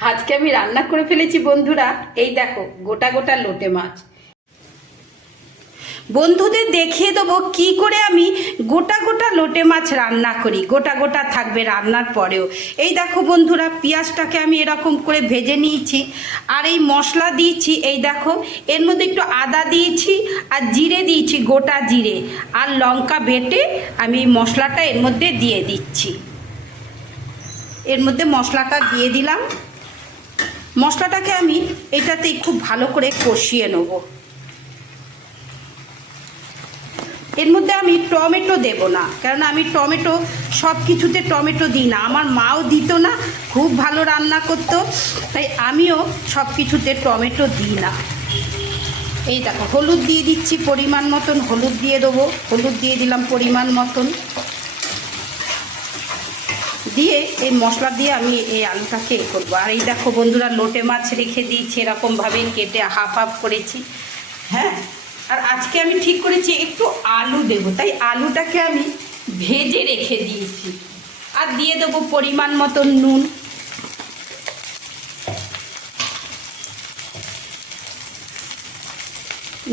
আজকে আমি রান্না করে ফেলেছি বন্ধুরা। এই দেখো গোটা গোটা লোটে মাছ। বন্ধুদের দেখিয়ে দেবো কি করে আমি গোটা গোটা লোটে মাছ রান্না করি, গোটা গোটা থাকবে রান্নার পরেও। এই দেখো বন্ধুরা, পেঁয়াজটাকে আমি এরকম করে ভেজে নিয়েছি, আর এই মশলা দিয়েছি। এই দেখো এর মধ্যে একটু আদা দিয়েছি আর জিরে দিয়েছি, গোটা জিরে আর লঙ্কা বেটে আমি এই মশলাটা এর মধ্যে দিয়ে দিচ্ছি। এর মধ্যে মশলাটা দিয়ে দিলাম। মশলাটাকে আমি এটাতে খুব ভালো করে কষিয়ে নেব। এর মধ্যে আমি টমেটো দেব না, কারণ আমি টমেটো সব কিছুতে টমেটো দিই না। আমার মাও দিত না, খুব ভালো রান্না করতো, তাই আমিও সব কিছুতে টমেটো দিই না। এই দেখো হলুদ দিয়ে দিচ্ছি পরিমাণ মতন, হলুদ দিয়ে দেবো। হলুদ দিয়ে দিলাম পরিমাণ মতন, দিয়ে এই মশলা দিয়ে আমি এই আলুটাকে করবো। আর এই দেখো বন্ধুরা, লোটে মাছ রেখে দিয়েছি এরকমভাবে কেটে হাফ হাফ করেছি। হ্যাঁ, আর আজকে আমি ঠিক করেছি একটু আলু দেবো, তাই আলুটাকে আমি ভেজে রেখে দিয়েছি। আর দিয়ে দেবো পরিমাণ মতন নুন।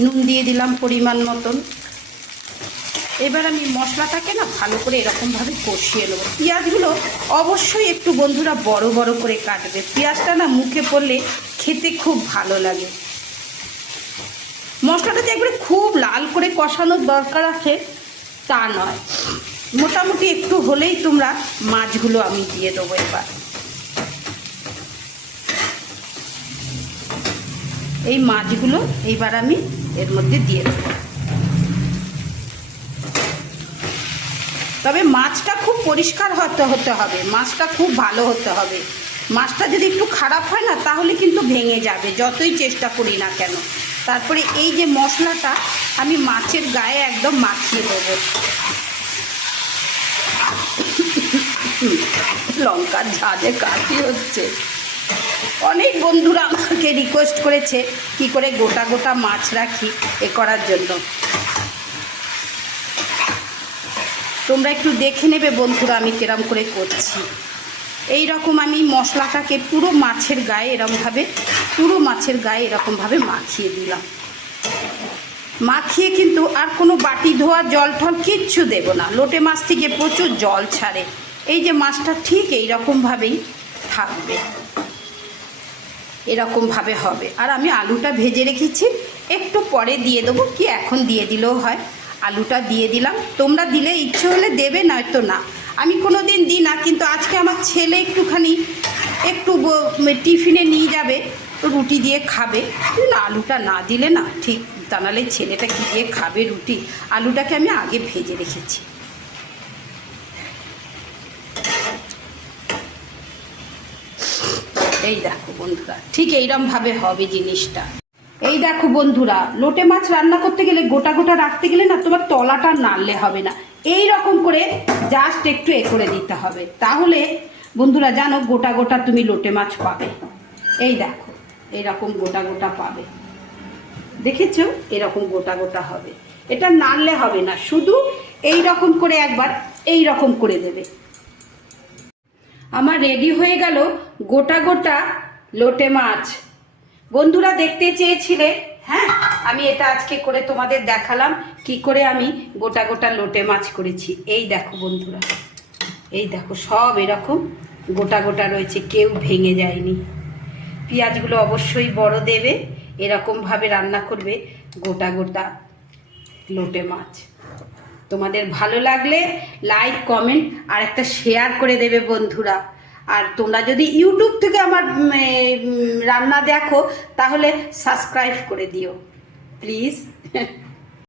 নুন দিয়ে দিলাম পরিমাণ মতন। এবার আমি মশলাটাকে না ভালো করে এরকমভাবে কষিয়ে নেবো। পেঁয়াজগুলো অবশ্যই একটু বন্ধুরা বড় বড় করে কাটবে, পেঁয়াজটা না মুখে পড়লে খেতে খুব ভালো লাগে। মশলাটাতে একবারে খুব লাল করে কষানোর দরকার আছে তা নয়, মোটামুটি একটু হলেই তোমরা মাছগুলো আমি দিয়ে দেবো। এবার এই মাছগুলো এইবার আমি এর মধ্যে দিয়ে দেবো। তবে মাছটা খুব পরিষ্কার হতে হবে, মাছটা খুব ভালো হতে হবে। মাছটা যদি একটু খারাপ হয় না তাহলে কিন্তু ভেঙে যাবে, যতই চেষ্টা করি না কেন। তারপরে এই যে মশলাটা আমি মাছের গায়ে একদম মাখিয়ে দেবো। লঙ্কার ঝাঁঝে কাশি হচ্ছে। অনেক বন্ধুরা আমাকে রিকোয়েস্ট করেছে কি করে গোটা গোটা মাছ রাখি এ করার জন্য। তোমরা একটু দেখে নেবে বন্ধুরা আমি কিরম করে করছি। এই রকম আমি মশলাটাকে পুরো মাছের গায়ে এরকমভাবে মাখিয়ে দিলাম। মাখিয়ে কিন্তু আর কোনো বাটি ধোয়া জল টল কিচ্ছু দেব না। লোটে মাছ থেকে প্রচুর জল ছাড়ে। এই যে মাছটা ঠিক এইরকমভাবেই থাকবে, এরকমভাবে হবে। আর আমি আলুটা ভেজে রেখেছি, একটু পরে দিয়ে দেবো, কি এখন দিয়ে দিলেও হয়। আলুটা দিয়ে দিলাম, তোমরা দিলে ইচ্ছে হলে দেবে, নয়তো না। আমি কোনো দিন দিই না, কিন্তু আজকে আমার ছেলে একটু টিফিনে নিয়ে যাবে, তো রুটি দিয়ে খাবে। না, আলুটা না দিলে না ঠিক, তা নাহলে ছেলেটা কী দিয়ে খাবে রুটি। আলুটাকে আমি আগে ভেজে রেখেছি। এই দেখো বন্ধুরা, ঠিক এইরকমভাবে হবে জিনিসটা। এই দেখো বন্ধুরা, লোটে মাছ রান্না করতে গেলে গোটা গোটা রাখতে গেলে না তোমার তলাটা নাড়লে হবে না, এই রকম করে জাস্ট একটু করে দিতে হবে। তাহলে বন্ধুরা জানো গোটা গোটা তুমি লোটে মাছ পাবে। এই দেখো এরকম গোটা গোটা পাবে, দেখেছো? এরকম গোটা গোটা হবে। এটা নাড়লে হবে না, শুধু এই রকম করে একবার এই রকম করে দেবে। আমার রেডি হয়ে গেল গোটা গোটা লোটে মাছ। বন্ধুরা দেখতে চেয়েছিলে, হ্যাঁ আমি এটা আজকে করে তোমাদের দেখালাম কি করে আমি গোটা গোটা লোটে মাছ করেছি। এই দেখো বন্ধুরা, এই দেখো সব এরকম গোটা গোটা রয়েছে, কেউ ভেঙে যায়নি। পেঁয়াজগুলো অবশ্যই বড় দেবে, এরকমভাবে রান্না করবে গোটা গোটা লোটে মাছ। তোমাদের ভালো লাগলে লাইক কমেন্ট আর একটা শেয়ার করে দেবে বন্ধুরা। আর তোমরা যদি ইউটিউব থেকে আমার রান্না দেখো তাহলে সাবস্ক্রাইব করে দিও প্লিজ।